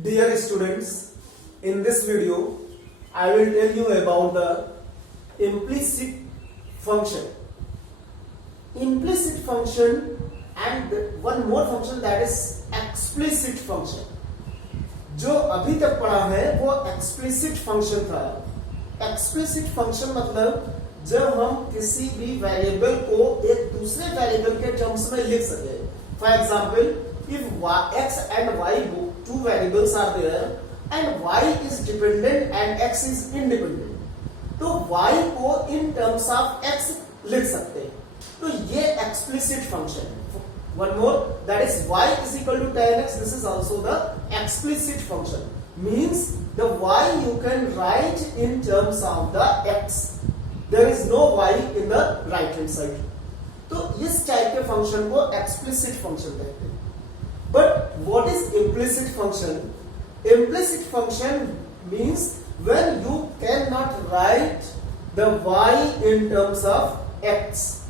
Dear students, in this video, I will tell you about the implicit function. Implicit function and one more function, that is explicit function. जो अभी तक पढ़ा है वो explicit function था. Explicit function मतलब जब हम किसी भी वेरिएबल को एक दूसरे वेरिएबल के टर्म्स में लिख सके. For example, if x and y two variables are there and y is dependent and x is independent, तो y को in terms of x लिख सकते हैं. तो ये explicit function है. One more, that is y is equal to tan x. This is also the explicit function. Means the y you can write in terms of the x. There is no y in the right hand side. तो इस type के function को explicit function कहते हैं. But what is implicit function? Implicit function means when you cannot write the y in terms of x.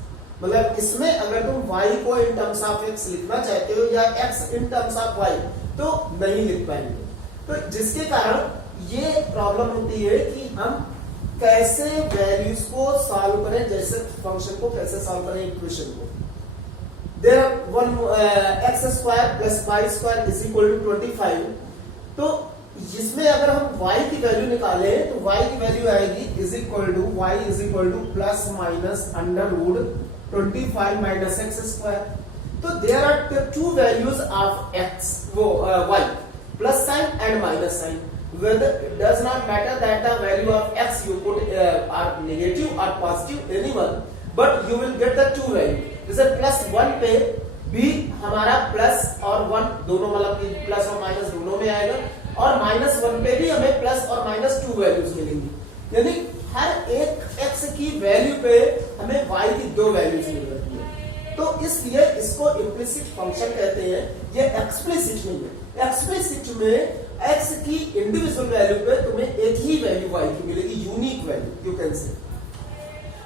मतलब इसमें अगर तुम y को in terms of x लिखना चाहते हो या x in terms of y तो नहीं लिख पाएंगे. तो जिसके कारण ये प्रॉब्लम होती है कि हम कैसे वैल्यूज को सॉल्व करें, जैसे फंक्शन को कैसे सॉल्व करें इक्वेशन को. There one x square plus y square is equal to 25. तो इसमें अगर हम y की वैल्यू निकालें तो y की वैल्यू आएगी is equal to y is equal to plus minus under root 25 minus x square. तो there are the two values of x वो y plus sign and minus sign. Whether it does not matter that the value of x you put are negative or positive anyone, but you will get the two value. जैसे plus one पे भी हमारा plus और one दोनों मतलब plus और minus दोनों में आएगा और माइनस वन पे भी हमें प्लस और माइनस टू वैल्यूज मिलेंगी. यानी हर एक x की वैल्यू पे हमें y की दो वैल्यूज मिल रही है. तो इसलिए इसको इम्प्लिसिट फंक्शन कहते हैं. ये एक्सप्लिसिट नहीं है. एक्सप्लिसिट में x की इंडिविजुअल वैल्यू पे तुम्हें एक ही वैल्यू y की मिलेगी, unique value you can say.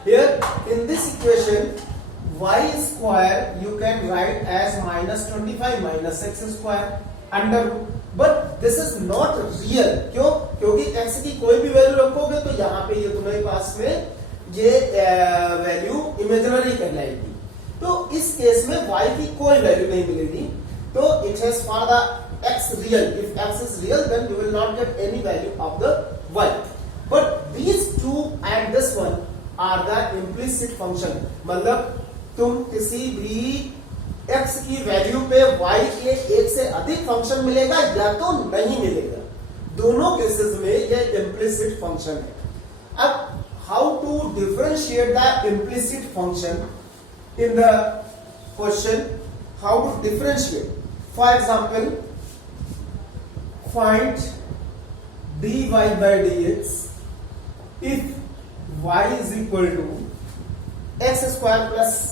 Here in this equation y square you can write as minus 25 minus x square under root, but this is not real. क्यों? क्योंकि x की कोई भी वैल्यू रखोगे तो यहाँ पे ये तुम्हारे पास में ये वैल्यू इमेजिनरी कहलाएगी. तो इस केस में y की कोई वैल्यू नहीं मिलेगी. तो it has for the x real. If x is real, then you will not get any value of the y. But these two and this one are the implicit function. मतलब तुम किसी भी x की value पे y के एक से अधिक फंक्शन मिलेगा या तो नहीं मिलेगा. दोनों केसेस में ये इम्प्लिसिट फंक्शन है. अब how to differentiate the implicit function in the question, how to differentiate. For example, find dy by dx if y is equal to x square plus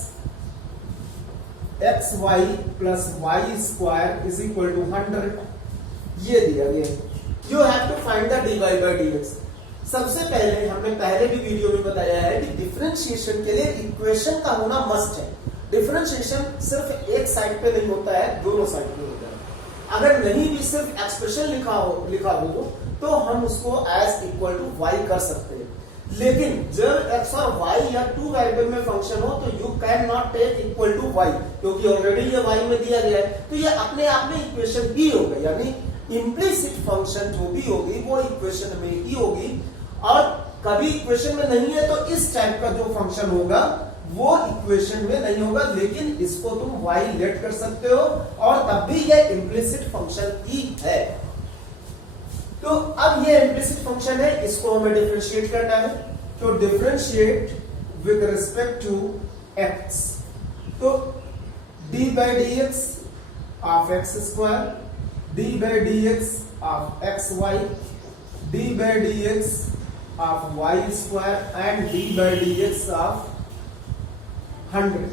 xy plus y square is equal to 100. ये दिया गया. You have to find the dy by dx. सबसे पहले हमने पहले भी video में बताया है कि डिफरेंशिएशन के लिए इक्वेशन का होना मस्ट है. डिफरेंशिएशन सिर्फ एक साइड पे नहीं होता है, दोनों साइड पे होता है. अगर नहीं भी सिर्फ एक्सप्रेशन लिखा हो तो हम उसको एज इक्वल टू y कर सकते हैं. लेकिन जब x और y या टू वेरिएबल में फंक्शन हो तो you can not take equal to y, क्योंकि ऑलरेडी ये y में दिया गया है. तो ये अपने आप में इक्वेशन ही होगा. यानी इम्प्लिसिट फंक्शन जो भी होगी वो इक्वेशन में ही होगी. और कभी इक्वेशन में नहीं है तो इस टाइप का जो फंक्शन होगा वो इक्वेशन में नहीं होगा, लेकिन इसको तुम y लेट कर सकते हो और तब भी ये इम्प्लिसिट फंक्शन ही है. तो अब ये इम्प्लिसिट फंक्शन है, इसको हमें डिफरेंशिएट करना है. तो differentiate with respect to x. तो d by dx of x square, d by dx of xy, d by dx of y square and d by dx of 100.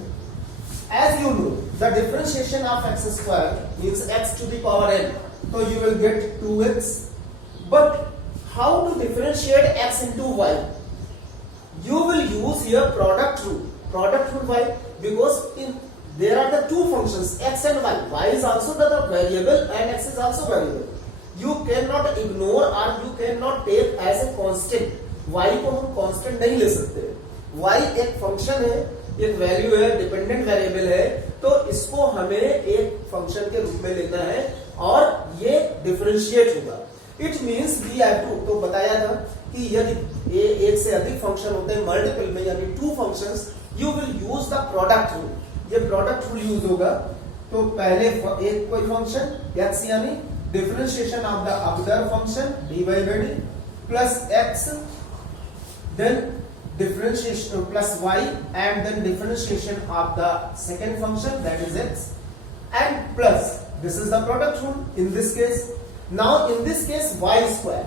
As you know, the differentiation of x square means x to the power n. So you will get 2x. But how to differentiate x into y? You will use here product rule. Product rule why? Because there are the two functions x and y. Y is also the variable and x is also variable. You can not ignore और you can not take as a constant. y को हम constant नहीं ले सकते। y एक function है, एक value है, डिपेंडेंट वेरिएबल है, तो इसको हमें एक फंक्शन के रूप में लेना है और ये डिफरेंशिएट होगा। It means we have to, तो बताया था कि यदि एक से अधिक फंक्शन होते हैं मल्टीपल में, यानी two functions, you will use the product rule. ये प्रोडक्ट रूल यूज होगा। तो पहले एक कोई फंक्शन x यानी differentiation of the other function dy by d plus x, then differentiation plus y, and then differentiation of the second function, that is x, and plus this is the product rule in this case. Now in this case y square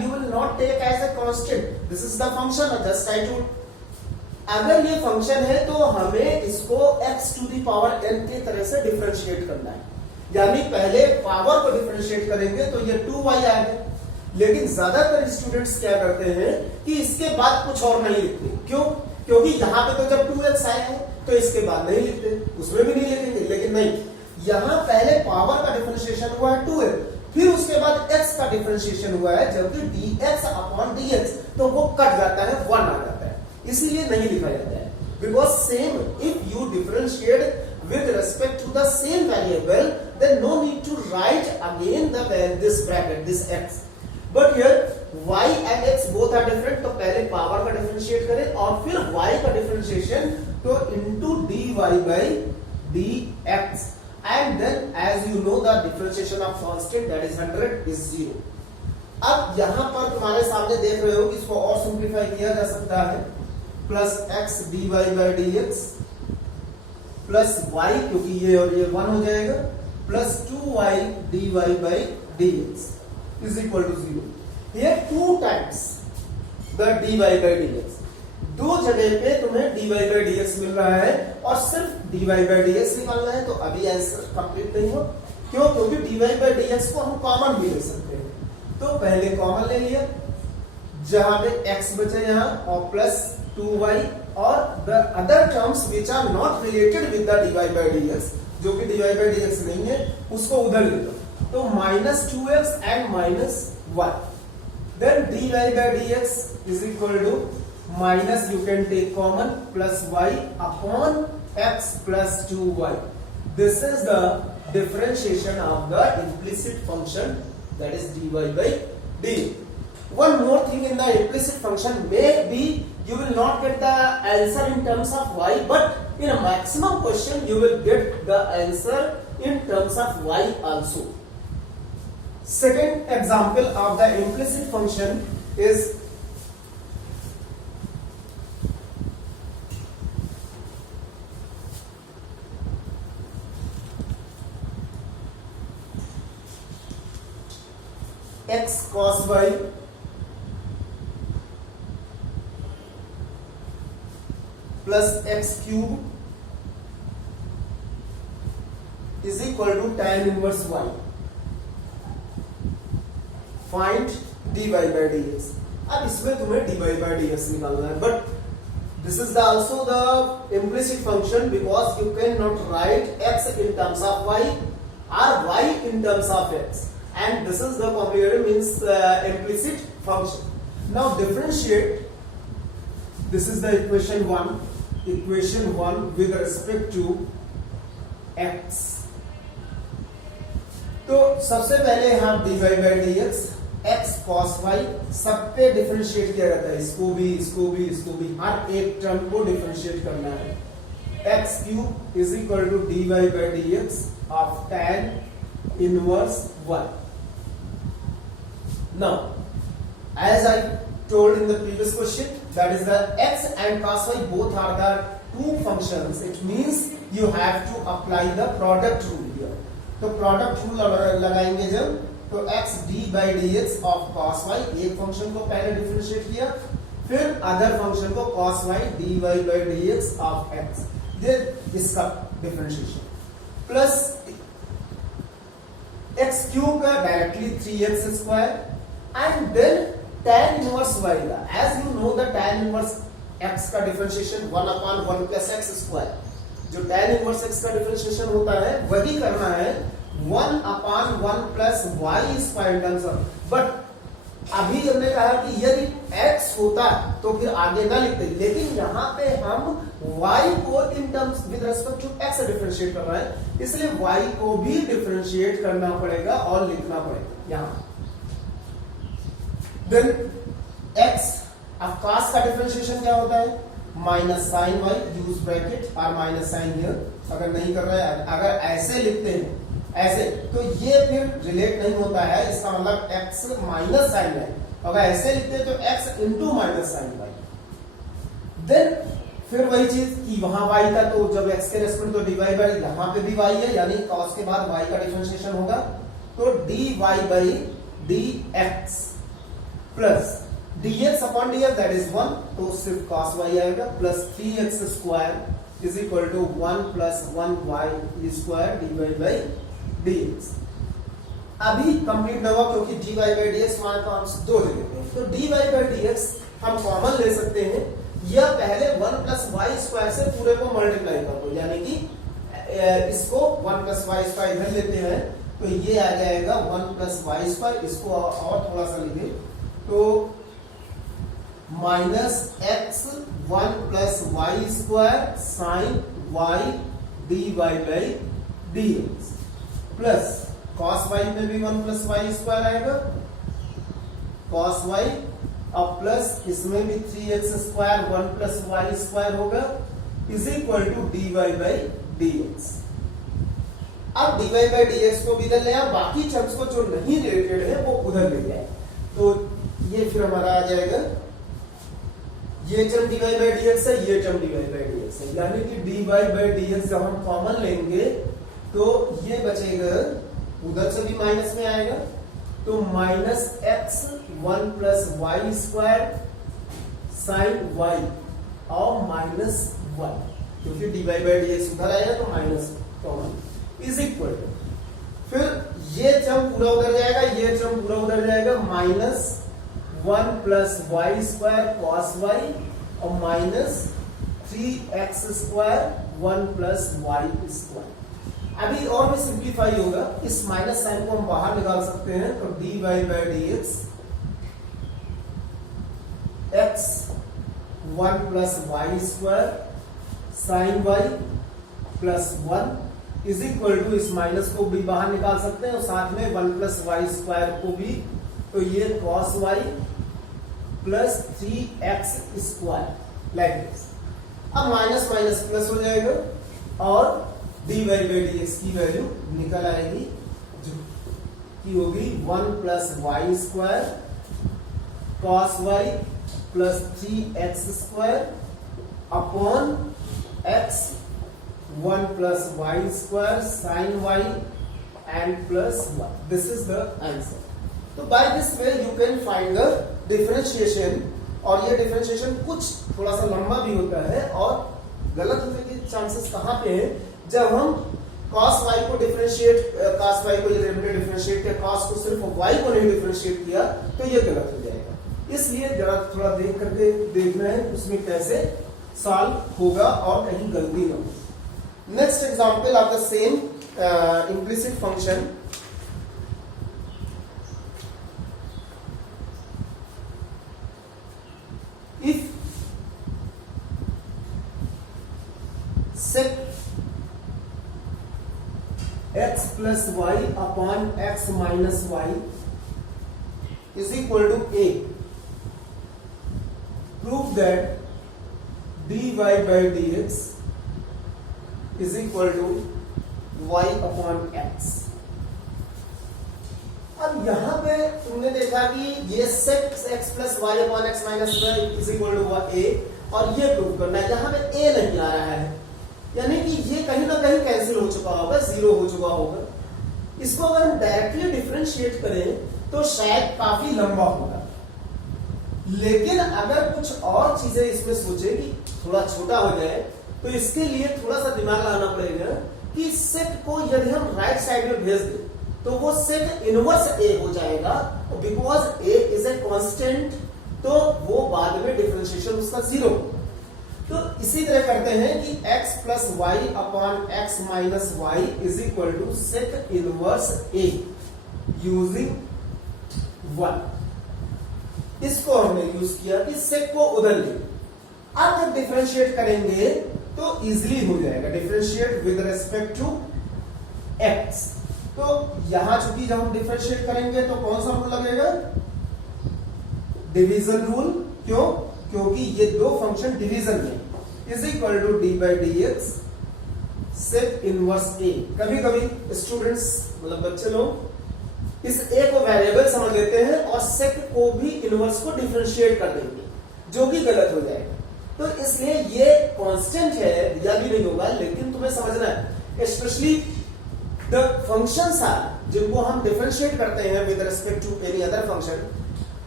you will not take as a constant. This is the function just I told. अगर ये function है तो हमें इसको x to the power n के तरह से differentiate करना है, यानी पहले पावर को डिफरेंशिएट करेंगे तो ये 2y आएगा। लेकिन ज्यादातर स्टूडेंट्स क्या करते हैं कि इसके बाद कुछ और नहीं लिखते। क्यों? क्योंकि यहाँ पे तो जब 2x आए हैं तो इसके बाद नहीं लिखते, उसमें भी नहीं लिखेंगे। लेकिन नहीं, यहाँ पहले पावर का डिफरेंशिएशन हुआ है 2x, फिर उसके बाद x का डिफरेंशिएशन हुआ है, जबकि dx अपॉन dx तो वो कट जाता है, 1 आ जाता है, इसीलिए नहीं लिखा जाता है। Because same if you differentiate with respect to the same variable, then no need to write again this bracket, this x. But here y and x both are different, तो पहले पावर का डिफरेंशिएट करें और फिर y का differentiation तो into dy by dx, and then as you know the differentiation of constant, that is 100, is 0. अब यहां पर तुम्हारे सामने देख रहे हो कि इसको और सिंप्लीफाई किया जा सकता है, plus x dy by dx plus y, क्योंकि ये और ये 1 हो जाएगा, plus 2y dy by dx is equal to 0. Here 2 times the dy by dx, दो जगह पे तुम्हें dy by dx मिल रहा है और सिर्फ dy by dx निकालना है, तो अभी आंसर कंप्लीट नहीं हो। क्यों? क्योंकि dy by dx को हम कॉमन भी ले सकते हैं। तो पहले कॉमन ले लिया, जहां पे x बचे यहाँ, और प्लस 2y, और the other terms which are not related with the dy by dx, जो कि dy by dx नहीं है, उसको उधर ले लो। तो minus 2x and minus y, then dy by dx is equal to minus, you can take common, plus y upon x plus 2y. This is the differentiation of the implicit function, that is dy by dx. One more thing in the implicit function, may be you will not get the answer in terms of y, but in a maximum question you will get the answer in terms of y also. Second example of the implicit function is x cos y plus x cube is equal to tan inverse y. Find dy by dx. अब इसमें तुम्हें dy by dx निकालना है, but this is also the implicit function because you cannot write x in terms of y or y in terms of x, and this is the complicated means implicit function. Now differentiate. This is the equation 1. Equation 1 with respect to x. तो सबसे पहले हम dy by dx, x cos y सब पे differentiate किया जाता है, इसको भी, इसको भी, इसको भी, हर एक टर्म को डिफरेंशिएट करना है। x cube is equal to dy by dx of tan inverse y. Now, as I told in the previous question, that is the x and cos y both are the two functions. It means you have to apply the product rule here. तो product rule लगाएंगे जब, तो x d by dx of cos y, एक function को पहले differentiate किया, फिर other function को cos y dy by dx of x, then इसका डिफरेंशिएशन, प्लस x क्यूब का directly 3x square, and then tan inverse y का, as you know the tan inverse x का differentiation 1 upon 1 plus x square, जो tan inverse x का differentiation होता है वही करना है 1/1 plus Y square terms of, but अभी हमने कहा कि यदि x होता तो फिर आगे ना लिखते, लेकिन यहाँ पे हम y को in terms with respect to x से डिफरेंशिएट कर रहे हैं, इसलिए y को भी डिफरेंशिएट करना पड़ेगा और लिखना पड़ेगा यहाँ। देन x, अब cos का डिफरेंशिएशन क्या होता है? Minus sine Y, use bracket और माइनस साइन हियर। अगर नहीं कर रहे हैं, अगर ऐसे लिखते हैं ऐसे, तो ये फिर रिलेट नहीं होता है, इसका मतलब x माइनस साइन है। अगर ऐसे लिखते हैं तो x into minus sine Y. Then फिर वही चीज कि वहां y था तो जब x के रेस्पेक्ट तो dy बाई, यहाँ पे भी y है, यानी cos के बाद y का डिफरेंशिएशन होगा, तो dy by dx plus dx upon dx that is 1, तो सिर्फ cos y आएगा, plus 3x square is equal to 1 plus 1y square dy by dx। अभी कंप्लीट ना हुआ क्योंकि dy बाई dx हमारे पास दो जगह पे, तो dy बाई dx हम कॉमन ले सकते हैं, या पहले 1 प्लस वाई स्क्वायर से पूरे को मल्टीप्लाई कर दो, यानी कि इसको 1 प्लस वाई स्क्वायर इधर लेते हैं तो ये आ जाएगा 1 प्लस वाई स्क्वायर, इसको और थोड़ा सा लिखे तो minus x 1 plus Y square sine y D Y by D x, plus cos y में भी 1 प्लस वाई स्क्वायर आएगा कॉस वाई, और प्लस इसमें भी 3x square 1 plus Y square होगा is equal to d Y by D x. अब dy by dx को भी इधर ले आए, बाकी टर्म्स को जो नहीं रिलेटेड है वो उधर ले जाए, तो ये फिर हमारा आ जाएगा, ये टर्म dy बाई dx है, ये टर्म dy बाई dx है, यानी कि dy बाई dx जब हम कॉमन लेंगे तो ये बचेगा, उधर से भी माइनस में आएगा, तो minus x 1 plus Y square sine Y और माइनस 1, क्योंकि dy बाई dx उधर आएगा तो minus common is equal to, फिर ये टर्म पूरा उधर जाएगा, ये टर्म पूरा उधर जाएगा, minus 1 plus Y square cos y और minus 3x square 1 plus Y square. अभी और भी सिंप्लीफाई होगा, इस माइनस साइन को हम बाहर निकाल सकते हैं, तो dy by dx x 1 plus Y square sine Y plus 1 is equal to, इस माइनस को भी बाहर निकाल सकते हैं और साथ में 1 प्लस वाई स्क्वायर को भी, तो ये cos y plus 3x square like this. अब माइनस माइनस प्लस हो जाएगा और dy बाई dx की वैल्यू निकल आएगी जो की होगी 1 plus Y square cos y plus 3x square upon x 1 plus Y square sine y and plus 1। This is the answer. तो by this way you can find the differentiation, और ये differentiation कुछ थोड़ा सा लंबा भी होता है और गलत होने के चांसेस कहां पे है, जब हम cos y को डिफरेंशिएट, cos y को ये डिफरेंशिएट किया, cos को सिर्फ y को नहीं डिफरेंशिएट किया तो ये गलत हो जाएगा, इसलिए जरा थोड़ा देख करके देखना है उसमें कैसे सॉल्व होगा और कहीं गलती ना हो। Next example of the same implicit function, if sec x plus y upon x minus y is equal to a, prove that dy by dx is equal to y upon x। अब यहां पे तुमने देखा कि ये sec x plus y upon x minus y is equal to a, और ये prove करना है, यहां पे a नहीं आ रहा है, यानी कि ये कहीं ना कहीं कैंसिल हो चुका होगा, जीरो हो चुका होगा। इसको अगर हम डायरेक्टली डिफरेंशिएट करें तो शायद काफी लंबा होगा, लेकिन अगर कुछ और चीजें इसमें सोचे कि थोड़ा छोटा हो जाए तो इसके लिए थोड़ा सा दिमाग लगाना पड़ेगा कि सेट को यदि हम राइट साइड में भेज दें तो वो सेट इनवर्स ए हो जाएगा, because A is a constant, तो वो बाद में डिफरेंशिएशन उसका जीरो होगा। तो इसी तरह करते हैं कि x plus Y upon x minus Y is equal to sec inverse a using 1। इसको हमने यूज किया कि सेक को उधर ले। अब जब डिफरेंशिएट करेंगे तो इजिली हो जाएगा, differentiate with respect to x। तो यहां चूंकि जब हम डिफरेंशिएट करेंगे तो कौन सा रूल लगेगा, डिवीजन रूल। क्यों? क्योंकि ये दो फंक्शन डिवीजन में is equal to d by D x sec inverse a. कभी कभी स्टूडेंट्स मतलब बच्चे लोग इस ए को वेरिएबल समझ लेते हैं और सेक को भी इनवर्स को डिफरेंशिएट कर देंगे, जो कि गलत हो जाएगा। तो इसलिए ये कांस्टेंट है, या भी नहीं होगा, लेकिन तुम्हें समझना है स्पेशली द फंक्शंस आर जिनको हम डिफरेंशिएट करते हैं with respect to any other function,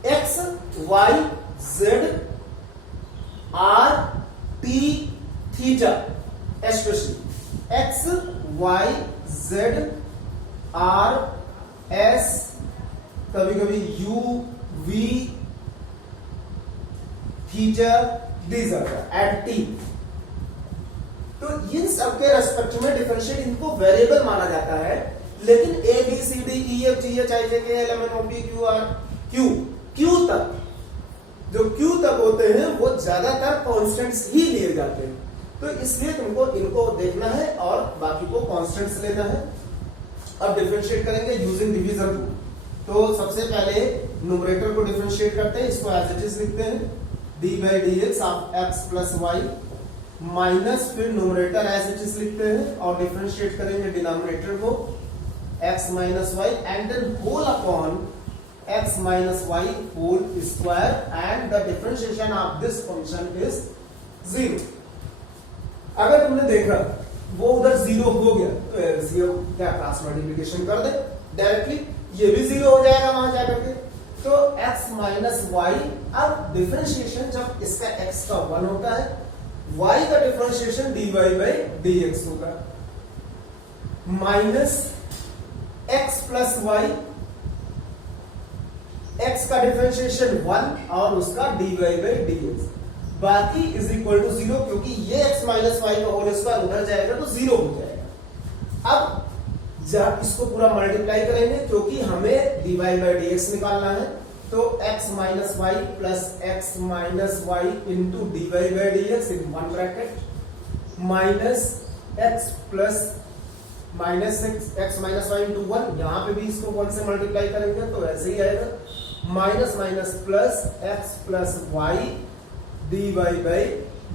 X Y Z R T theta, specially X Y Z R S, कभी कभी U V theta, these are at T. तो इन सबके रेस्पेक्ट में डिफरेंशिएट इनको वेरिएबल माना जाता है, लेकिन A B C D E F G H I J K L M N O P Q R Q तक, जो क्यू तक होते हैं वो ज्यादातर कांस्टेंट्स ही लिए जाते हैं। तो इसलिए तुमको इनको देखना है और बाकी को कांस्टेंट्स लेना है। अब डिफरेंशिएट करेंगे यूजिंग डिवीजन रूल। तो सबसे पहले न्यूमरेटर को डिफरेंशिएट करते हैं, इसको एज इट इज लिखते हैं D by D X of X plus Y minus, फिर न्यूमरेटर एज इट इज लिखते हैं और डिफरेंशिएट करेंगे डिनोमिनेटर को x minus Y and then whole upon x minus Y whole square and the differentiation of this function is 0। अगर तुमने देखा वो उधर 0 हो गया तो 0 क्या क्रॉस मल्टीप्लिकेशन कर दे डायरेक्टली, ये भी 0 हो जाएगा वहां जाकर के। तो x माइनस वाई, अब डिफरेंशिएशन जब इसका x का 1 होता है, y का डिफरेंशिएशन dy बाई dx होगा, minus x plus Y, x का डिफरेंशिएशन 1 और उसका dy बाई dx, बाकी इज इक्वल टू 0, क्योंकि ये x माइनस वाई का होल स्क्वायर उधर जाएगा तो 0 हो जाएगा। अब जब इसको पूरा मल्टीप्लाई करेंगे, क्योंकि हमें dy बाई dx निकालना है, तो x minus Y plus x minus Y into D Y by D X in one bracket minus x plus minus x minus Y into 1, यहां पे भी इसको 1 से मल्टीप्लाई करेंगे तो ऐसे ही आएगा, minus minus plus x plus Y D Y by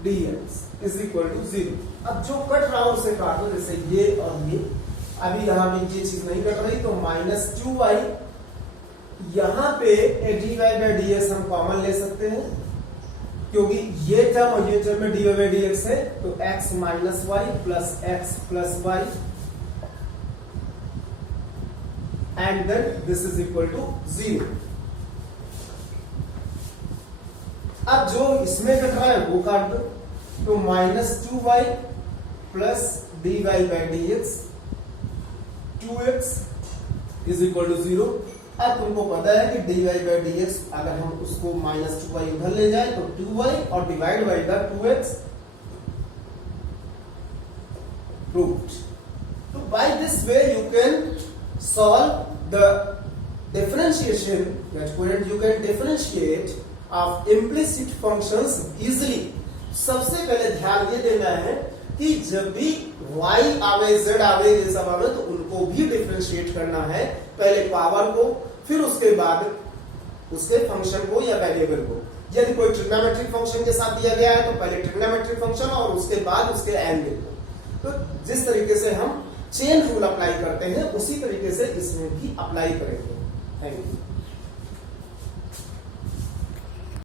D X is equal to 0। अब जो कट रहा है उसे काटो, जैसे ये और ये, अभी यहां पे ये चीज नहीं कट रही तो माइनस 2y, यहां पे D Y by D X हम कॉमन ले सकते हैं, क्योंकि ये टर्म और ये टर्म में D Y by D X है, तो x minus Y plus X plus Y and then this is equal to 0। अब जो इसमें कट रहा है वो काट दो, तो minus 2y plus D Y by D X 2x is equal to 0। अब तुमको पता है कि D Y by D X अगर हम उसको माइनस 2y उधर ले जाए तो 2y और divide by the 2x proved। तो by this way you can solve the differentiation, that you can differentiate of implicit functions easily। सबसे पहले ध्यान ये देना है कि जब भी y आवे z आवे ये सब आवे तो उनको भी डिफरेंशिएट करना है, पहले पावर को फिर उसके बाद उसके फंक्शन को या वेरिएबल को। यदि कोई ट्रिग्नोमेट्रिक फंक्शन के साथ दिया गया है तो पहले ट्रिग्नोमेट्रिक फंक्शन और उसके बाद उसके एंगल को। तो जिस तरीके से हम चेन रूल अप्लाई करते हैं उसी तरीके से इसमें भी अप्लाई करेंगे। Thank you.